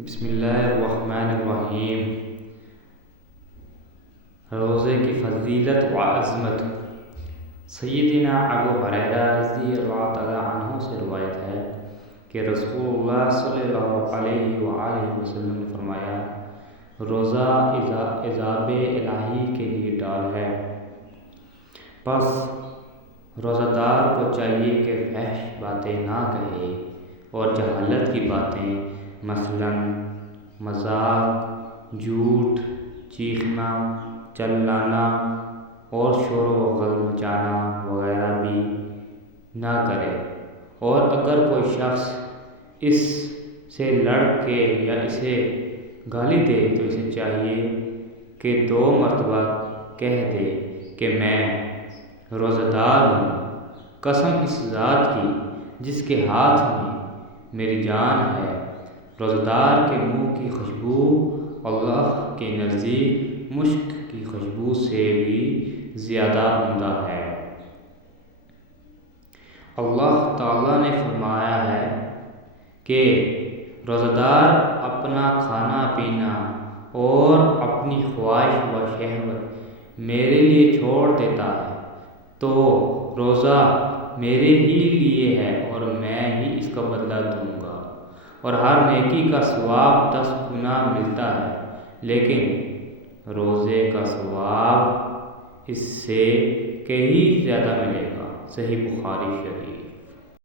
بسم اللہ الرحمن الرحیم۔ روزے کی فضیلت و عظمت۔ سیدنا ابو ہریرہ رضی اللہ تعالی عنہ سے روایت ہے کہ رسول اللہ صلی اللہ علیہ وآلہ وسلم نے فرمایا، روزہ عذاب الہی کے لیے ڈال ہے، پس روزہ دار کو چاہیے کہ فحش باتیں نہ کہے اور جہالت کی باتیں مثلاً مذاق، جھوٹ، چیخنا، چلانا اور شور و غل مچانا وغیرہ بھی نہ کرے، اور اگر کوئی شخص اس سے لڑ کے یا اسے گالی دے تو اسے چاہیے کہ 2 مرتبہ کہہ دے کہ میں روزہ دار ہوں، قسم اس ذات کی جس کے ہاتھ میں میری جان ہے، روزہ دار کے منہ کی خوشبو اللہ کے نزدیک مشک کی خوشبو سے بھی زیادہ عمدہ ہے۔ اللہ تعالیٰ نے فرمایا ہے کہ روزہ دار اپنا کھانا پینا اور اپنی خواہش و شہوت میرے لیے چھوڑ دیتا ہے تو روزہ میرے ہی لیے ہے اور میں ہی اس کا بدلہ دوں گا، اور ہر نیکی کا ثواب 10 گنا ملتا ہے، لیکن روزے کا ثواب اس سے کہیں زیادہ ملے گا۔ صحیح بخاری شریف۔